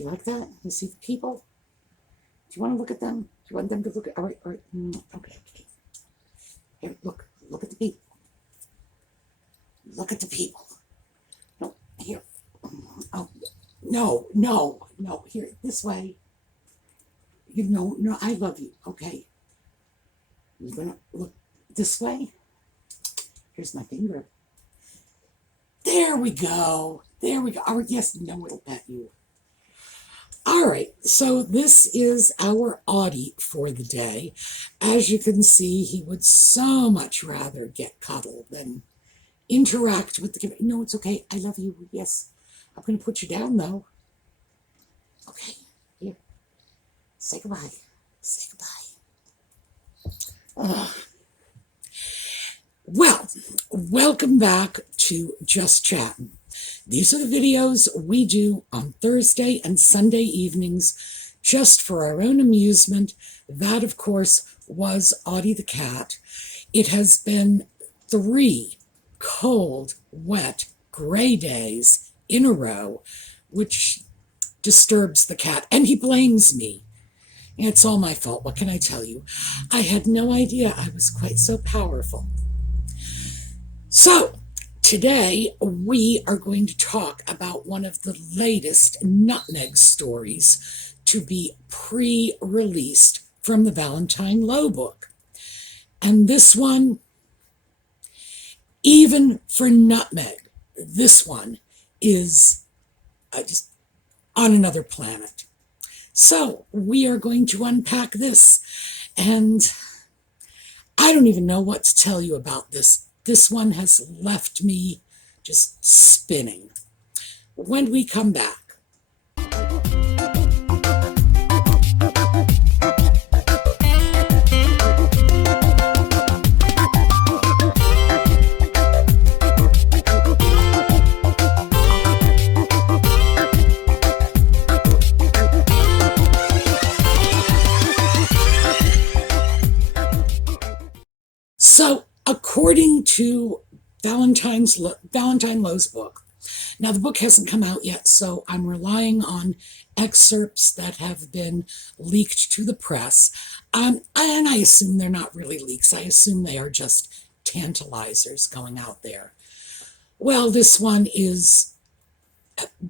Do you like that? You see the people? Do you want to look at them? Do you want them to look at? All right. Okay. Here, look at the people. Look at the people. No, here. Oh, no. Here, this way. No, I love you. Okay. You're gonna look this way. Here's my finger. There we go. Oh, yes, no, it'll pet you. All right, so this is our Audie for the day. As you can see, he would so much rather get cuddled than interact with the community. No, it's okay. I love you. Yes. I'm going to put you down, though. Okay. Here. Say goodbye. Say goodbye. Well, welcome back to Just Chattin'. These are the videos we do on Thursday and Sunday evenings just for our own amusement. That, of course, was Audie the cat. It has been 3 cold, wet, gray days in a row, which disturbs the cat, and he blames me. It's all my fault. What can I tell you? I had no idea I was quite so powerful. So, today we are going to talk about one of the latest Nutmeg stories to be pre-released from the Valentine Low book. And this one, even for Nutmeg, this one is just on another planet. So we are going to unpack this, and I don't even know what to tell you about this. This one has left me just spinning. When we come back, so according to Valentine Lowe's book, now the book hasn't come out yet, so I'm relying on excerpts that have been leaked to the press. And I assume they're not really leaks. I assume they are just tantalizers going out there. Well, this one is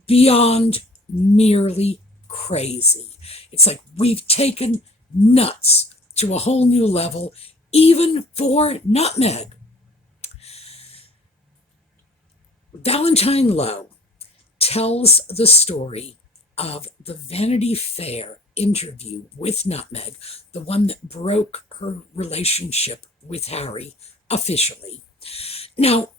beyond merely crazy. It's like we've taken nuts to a whole new level, even for Nutmeg. Valentine Lowe tells the story of the Vanity Fair interview with Nutmeg, the one that broke her relationship with Harry officially. Now,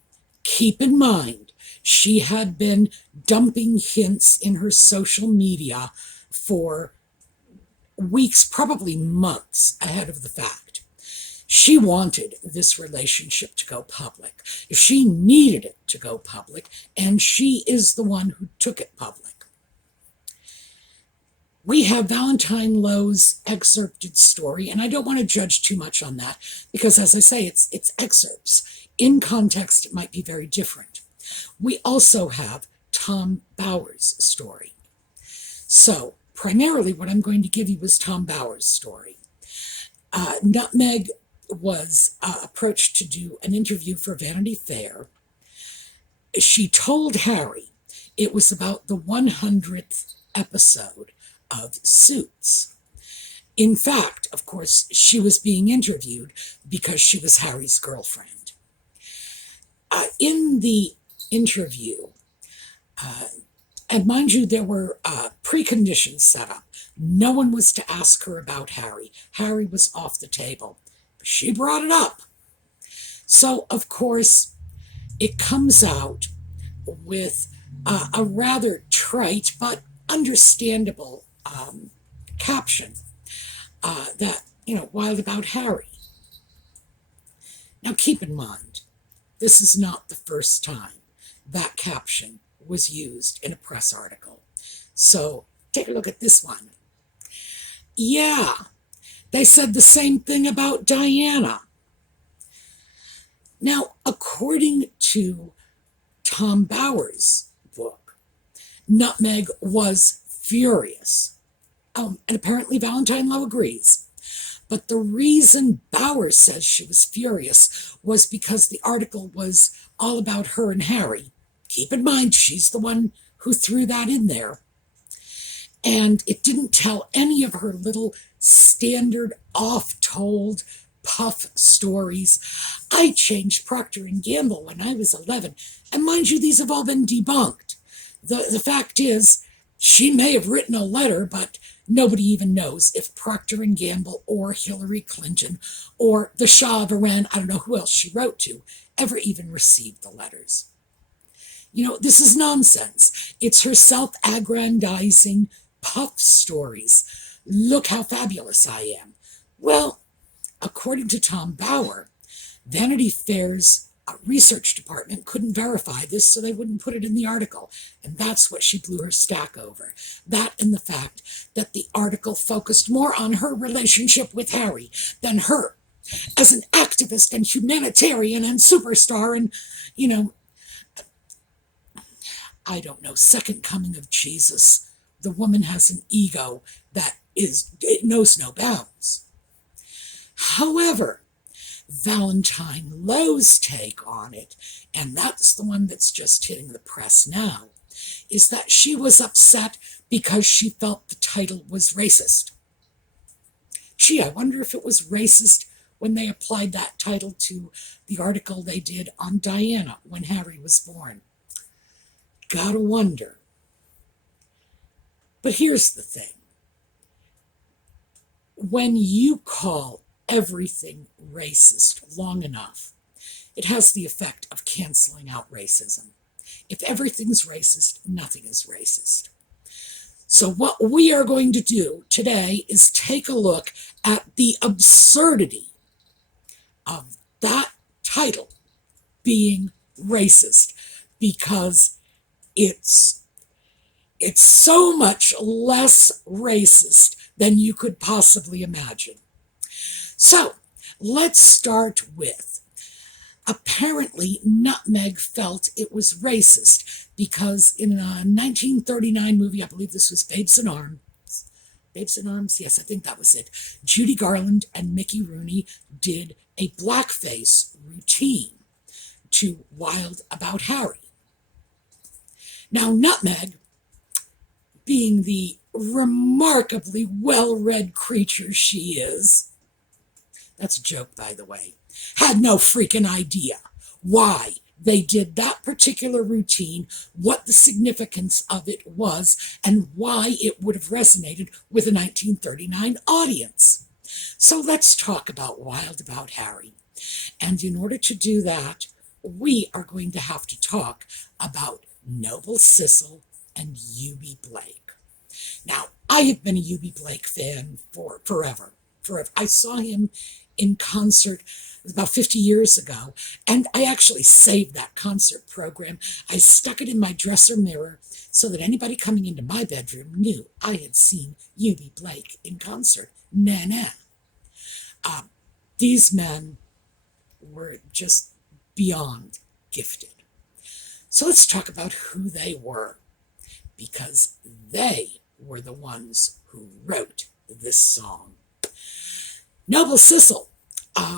keep in mind, she had been dumping hints in her social media for weeks, probably months ahead of the fact. She wanted this relationship to go public. She needed it to go public, and she is the one who took it public. We have Valentine Lowe's excerpted story, and I don't want to judge too much on that because, as I say, it's excerpts. In context, it might be very different. We also have Tom Bowers' story. So, primarily what I'm going to give you is Tom Bowers' story. Nutmeg was approached to do an interview for Vanity Fair. She told Harry it was about the 100th episode of Suits. In fact, of course, she was being interviewed because she was Harry's girlfriend. In the interview, and mind you, there were preconditions set up. No one was to ask her about Harry. Harry was off the table. She brought it up. So, of course, it comes out with a rather trite but understandable caption that, wild about Harry. Now, keep in mind, this is not the first time that caption was used in a press article. So, take a look at this one. Yeah, they said the same thing about Diana. Now, according to Tom Bowers' book, Nutmeg was furious. And apparently Valentine Lowe agrees. But the reason Bauer says she was furious was because the article was all about her and Harry. Keep in mind, she's the one who threw that in there. And it didn't tell any of her little standard oft-told puff stories. I changed Procter & Gamble when I was 11. And mind you, these have all been debunked. The fact is, she may have written a letter, but nobody even knows if Procter & Gamble or Hillary Clinton or the Shah of Iran, I don't know who else she wrote to, ever even received the letters. You know, this is nonsense. It's her self-aggrandizing puff stories. Look how fabulous I am. Well, according to Tom Bauer, Vanity Fair's research department couldn't verify this, so they wouldn't put it in the article. And that's what she blew her stack over. That and the fact that the article focused more on her relationship with Harry than her as an activist and humanitarian and superstar and, you know, I don't know, second coming of Jesus. The woman has an ego that it knows no bounds. However, Valentine Lowe's take on it, and that's the one that's just hitting the press now, is that she was upset because she felt the title was racist. Gee, I wonder if it was racist when they applied that title to the article they did on Diana when Harry was born. Gotta wonder. But here's the thing. When you call everything racist long enough, it has the effect of canceling out racism. If everything's racist, nothing is racist. So what we are going to do today is take a look at the absurdity of that title being racist, because it's so much less racist than you could possibly imagine. So let's start with, apparently Nutmeg felt it was racist because in a 1939 movie, I believe this was Babes in Arms, yes, I think that was it, Judy Garland and Mickey Rooney did a blackface routine to Wild About Harry. Now, Nutmeg, being the remarkably well-read creature she is, that's a joke, by the way, had no freaking idea why they did that particular routine, what the significance of it was, and why it would have resonated with a 1939 audience. So let's talk about Wild About Harry. And in order to do that, we are going to have to talk about Noble Sissle and Eubie Blake. Now, I have been a Eubie Blake fan for forever. I saw him in concert about 50 years ago, and I actually saved that concert program. I stuck it in my dresser mirror so that anybody coming into my bedroom knew I had seen Eubie Blake in concert. These men were just beyond gifted. So let's talk about who they were, because they were the ones who wrote this song. Noble Sissle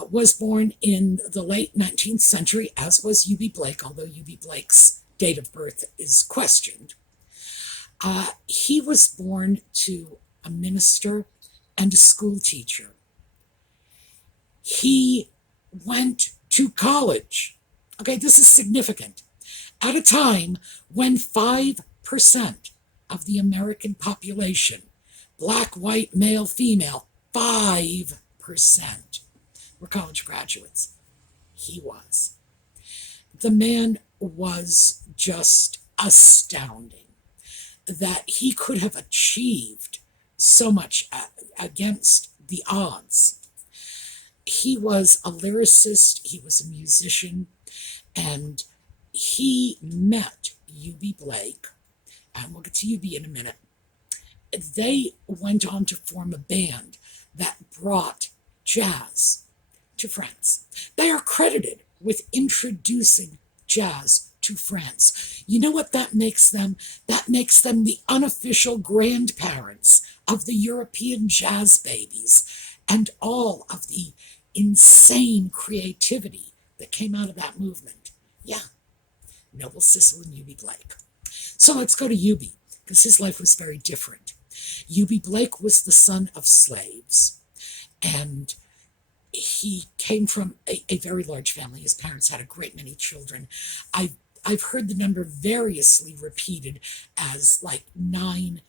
was born in the late 19th century, as was Eubie Blake, although Eubie Blake's date of birth is questioned. He was born to a minister and a school teacher. He went to college. Okay, this is significant. At a time when 5% of the American population, black, white, male, female, 5% were college graduates. He was. The man was just astounding that he could have achieved so much against the odds. He was a lyricist, he was a musician, and he met Eubie Blake, and we'll get to Eubie in a minute. They went on to form a band that brought jazz to France. They are credited with introducing jazz to France. You know what that makes them? That makes them the unofficial grandparents of the European jazz babies and all of the insane creativity that came out of that movement. Yeah, Noble Sissel and Eubie Blake. So let's go to Eubie, because his life was very different. Eubie Blake was the son of slaves, and he came from a very large family. His parents had a great many children. I've heard the number variously repeated as like 9,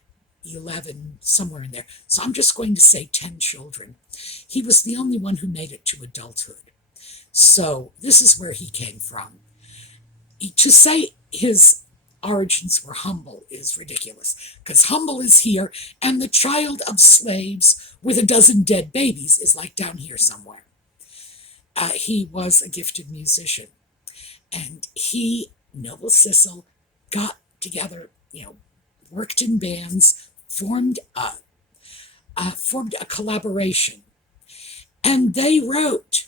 11, somewhere in there. So I'm just going to say 10 children. He was the only one who made it to adulthood. So this is where he came from. To say his origins were humble is ridiculous, because humble is here, and the child of slaves with a dozen dead babies is like down here somewhere. He was a gifted musician, and he, Noble Sissel, got together, worked in bands, formed a collaboration, and they wrote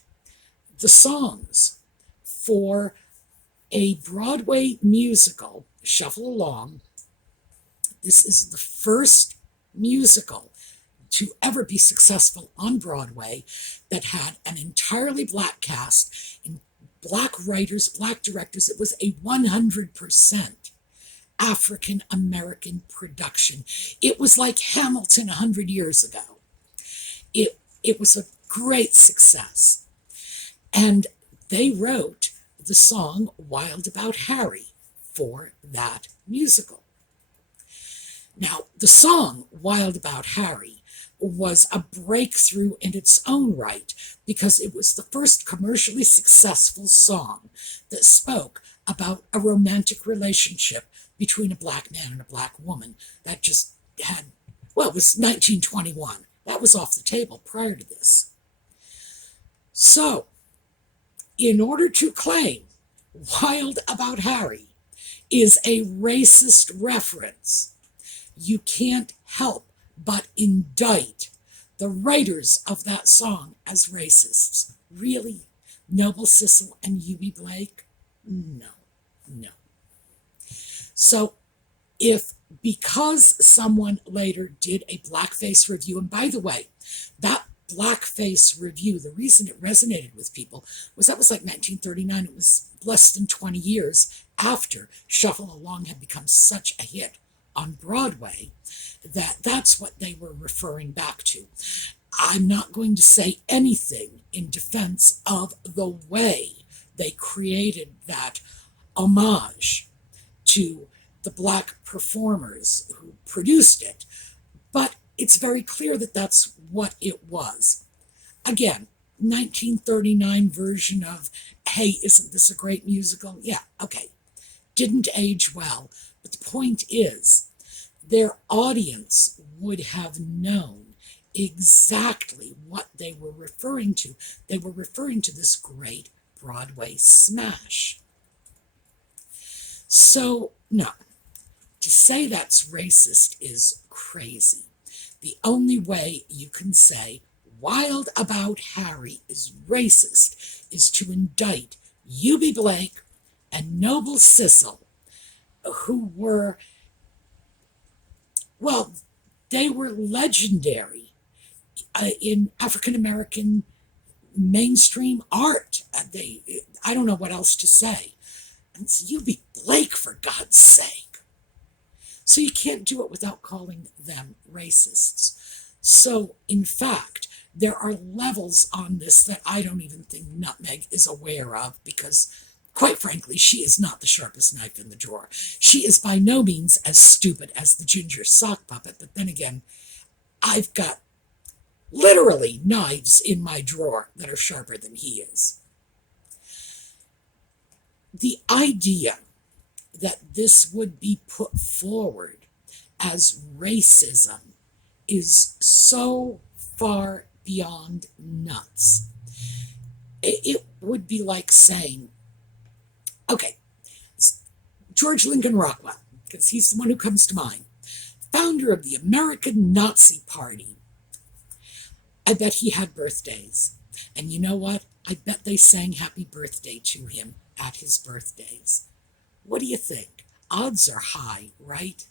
the songs for a Broadway musical, Shuffle Along. This is the first musical to ever be successful on Broadway that had an entirely black cast, and black writers, black directors. It was a 100% African American production. It was like Hamilton 100 years ago. It was a great success. And they wrote the song Wild About Harry for that musical. Now, the song Wild About Harry was a breakthrough in its own right, because it was the first commercially successful song that spoke about a romantic relationship between a black man and a black woman that just had, well, it was 1921. That was off the table prior to this. So, in order to claim Wild About Harry is a racist reference, you can't help but indict the writers of that song as racists. Really? Noble Sissel and Eubie Blake? No. So, because someone later did a blackface review, and by the way, that blackface review, the reason it resonated with people was that was like 1939. It was less than 20 years after Shuffle Along had become such a hit on Broadway that's what they were referring back to. I'm not going to say anything in defense of the way they created that homage to the black performers who produced it, but it's very clear that that's what it was. Again, 1939 version of, hey, isn't this a great musical? Yeah, okay. Didn't age well, but the point is, their audience would have known exactly what they were referring to. They were referring to this great Broadway smash. So, no, to say that's racist is crazy. The only way you can say Wild About Harry is racist is to indict Eubie Blake and Noble Sissel, who were, well, they were legendary in African American mainstream art. I don't know what else to say. And it's Eubie Blake, for God's sake. So you can't do it without calling them racists. So, in fact, there are levels on this that I don't even think Nutmeg is aware of, because, quite frankly, she is not the sharpest knife in the drawer. She is by no means as stupid as the ginger sock puppet, but then again, I've got literally knives in my drawer that are sharper than he is. The idea that this would be put forward as racism is so far beyond nuts. It would be like saying, okay, George Lincoln Rockwell, because he's the one who comes to mind, founder of the American Nazi Party. I bet he had birthdays. And you know what? I bet they sang happy birthday to him at his birthdays. What do you think? Odds are high, right?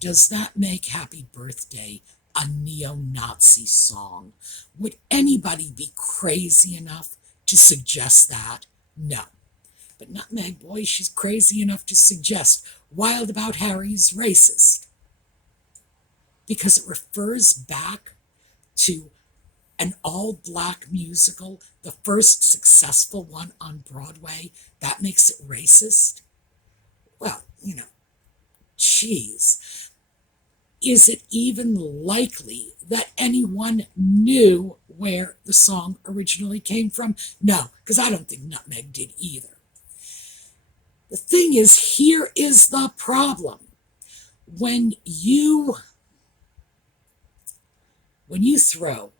Does that make Happy Birthday a neo-Nazi song? Would anybody be crazy enough to suggest that? No. But Nutmeg, boy, she's crazy enough to suggest Wild About Harry's racist. Because it refers back to an all-black musical, the first successful one on Broadway. That makes it racist? Well, geez. Is it even likely that anyone knew where the song originally came from? No, because I don't think Nutmeg did either. The thing is, here is the problem. When you throw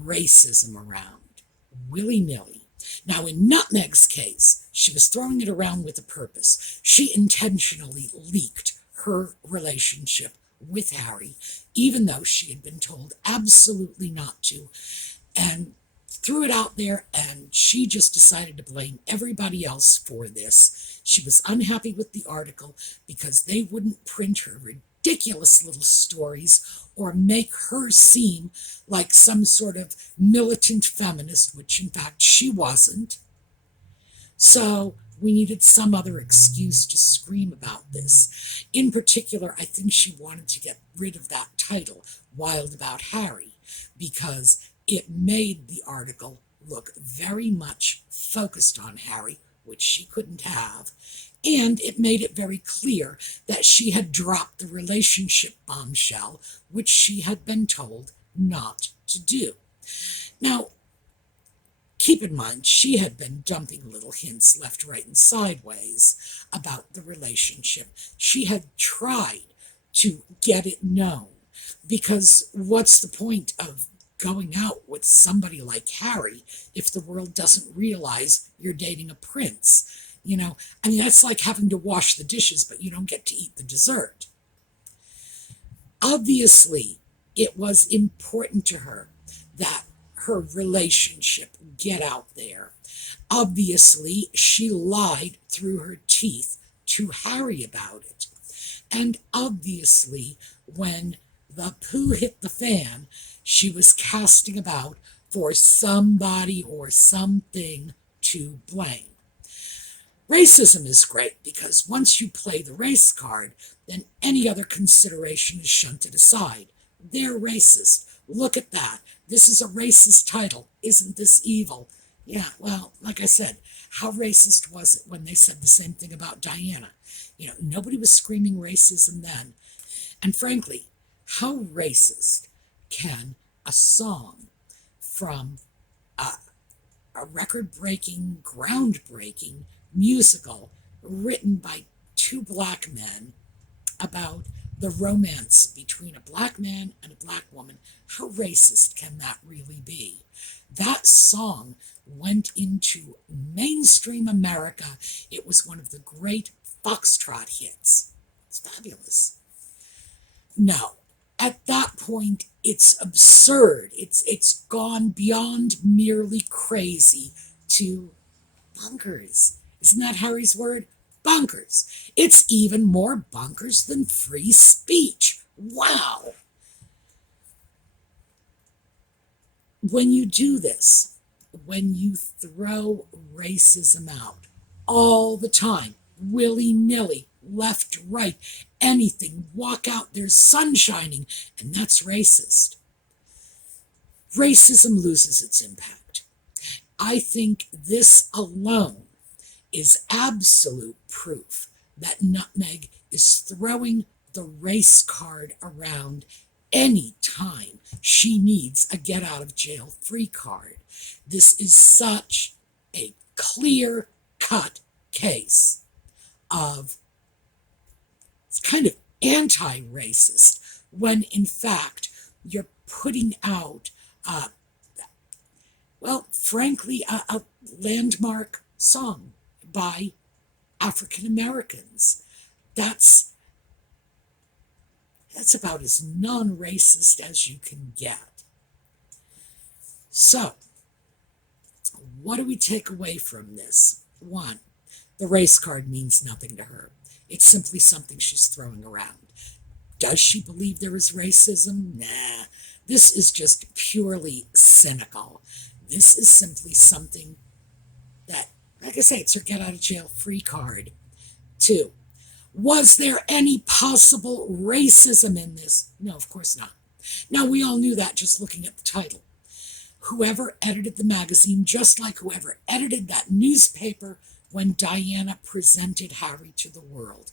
racism around willy-nilly, now in Nutmeg's case, she was throwing it around with a purpose. She intentionally leaked her relationship with Harry, even though she had been told absolutely not to, and threw it out there, and she just decided to blame everybody else for this. She was unhappy with the article because they wouldn't print her ridiculous little stories or make her seem like some sort of militant feminist, which in fact she wasn't. So we needed some other excuse to scream about this. In particular, I think she wanted to get rid of that title, Wild About Harry, because it made the article look very much focused on Harry, which she couldn't have, and it made it very clear that she had dropped the relationship bombshell, which she had been told not to do. Now, keep in mind, she had been dumping little hints left, right, and sideways about the relationship. She had tried to get it known, because what's the point of going out with somebody like Harry if the world doesn't realize you're dating a prince? That's like having to wash the dishes, but you don't get to eat the dessert. Obviously, it was important to her that her relationship get out there. Obviously, she lied through her teeth to Harry about it. And obviously, when the poo hit the fan, she was casting about for somebody or something to blame. Racism is great because once you play the race card, then any other consideration is shunted aside. They're racist. Look at that. This is a racist title. Isn't this evil? Yeah, well, like I said, how racist was it when they said the same thing about Diana? Nobody was screaming racism then. And frankly, how racist can a song from a record-breaking, groundbreaking musical written by two black men about the romance between a black man and a black woman, how racist can that really be? That song went into mainstream America. It was one of the great foxtrot hits. It's fabulous. No, at that point, it's absurd. It's gone beyond merely crazy to bonkers. Isn't that Harry's word? Bonkers. It's even more bonkers than free speech. Wow. When you do this, when you throw racism out all the time, willy-nilly, left, right, anything, walk out, there's sun shining, and that's racist. Racism loses its impact. I think this alone is absolute proof that Nutmeg is throwing the race card around any time she needs a get-out-of-jail-free card. This is such a clear-cut case of it's kind of anti-racist when, in fact, you're putting out, frankly, a landmark song by African Americans. That's about as non-racist as you can get. So, what do we take away from this? One, The race card means nothing to her. It's simply something she's throwing around. Does she believe there is racism? Nah. This is just purely cynical. This is simply something that, like I say, it's her get out of jail free card. 2. Was there any possible racism in this? No, of course not. Now, we all knew that just looking at the title. Whoever edited the magazine, just like whoever edited that newspaper when Diana presented Harry to the world,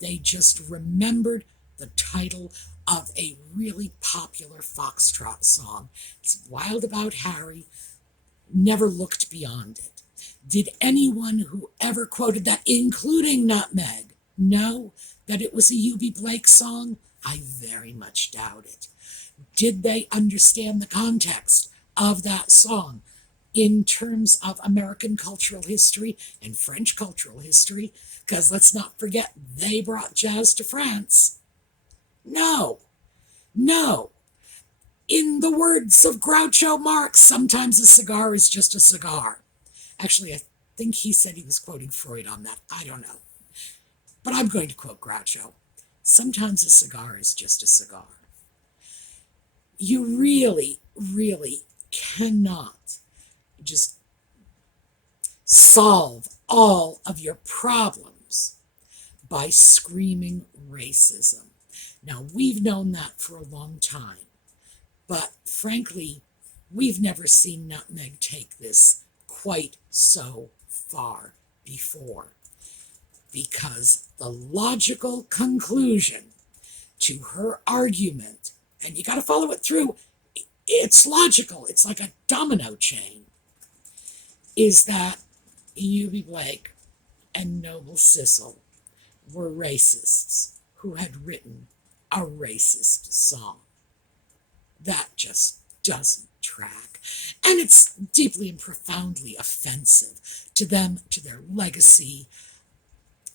they just remembered the title of a really popular foxtrot song. It's Wild About Harry, never looked beyond it. Did anyone who ever quoted that, including Nutmeg, know that it was a Eubie Blake song? I very much doubt it. Did they understand the context of that song in terms of American cultural history and French cultural history? Because let's not forget, they brought jazz to France. No. In the words of Groucho Marx, sometimes a cigar is just a cigar. Actually, I think he said he was quoting Freud on that. I don't know. But I'm going to quote Groucho. Sometimes a cigar is just a cigar. You really, really cannot just solve all of your problems by screaming racism. Now, we've known that for a long time, but frankly, we've never seen Nutmeg take this quite so far before, because the logical conclusion to her argument, and you got to follow it through, it's logical, it's like a domino chain, is that Eubie Blake and Noble Sissel were racists who had written a racist song. That just doesn't track. And it's deeply and profoundly offensive to them, to their legacy.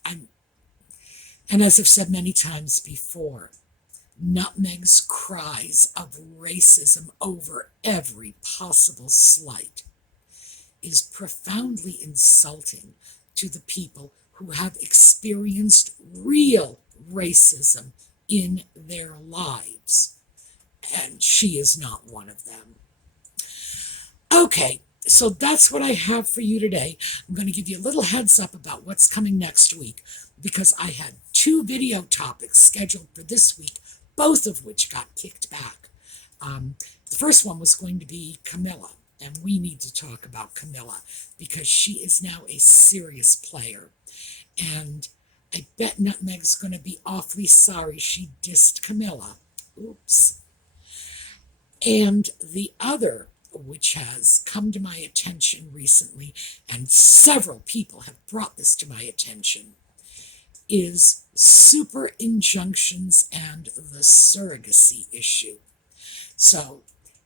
And as I've said many times before, Nutmeg's cries of racism over every possible slight is profoundly insulting to the people who have experienced real racism in their lives. And she is not one of them. Okay, so that's what I have for you today. I'm going to give you a little heads up about what's coming next week, because I had 2 video topics scheduled for this week, both of which got kicked back. The first one was going to be Camilla, and we need to talk about Camilla because she is now a serious player. And I bet Nutmeg's going to be awfully sorry she dissed Camilla. Oops. And the other, which has come to my attention recently, and several people have brought this to my attention, is super injunctions and the surrogacy issue. So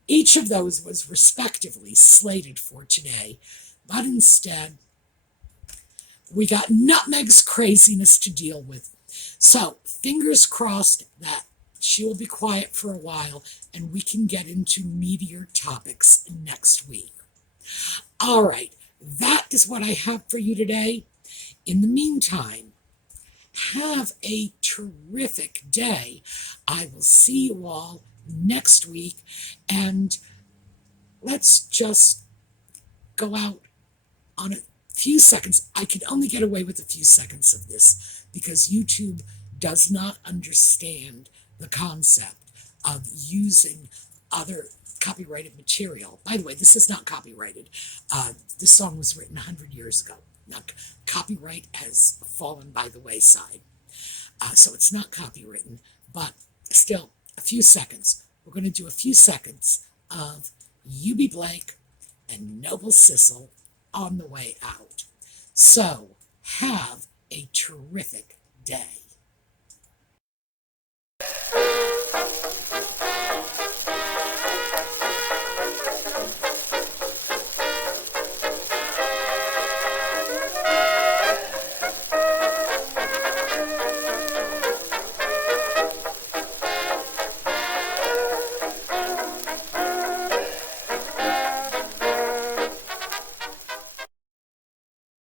each of those was respectively slated for today, but instead we got Nutmeg's craziness to deal with. So fingers crossed that she will be quiet for a while and we can get into meatier topics next week. All right, that is what I have for you today. In the meantime, have a terrific day. I will see you all next week, and let's just go out on a few seconds. I can only get away with a few seconds of this because YouTube does not understand the concept of using other copyrighted material. By the way, this is not copyrighted. This song was written 100 years ago. Now, copyright has fallen by the wayside. So it's not copywritten, but still, a few seconds. We're going to do a few seconds of Eubie Blake and Noble Sissel on the way out. So, have a terrific day.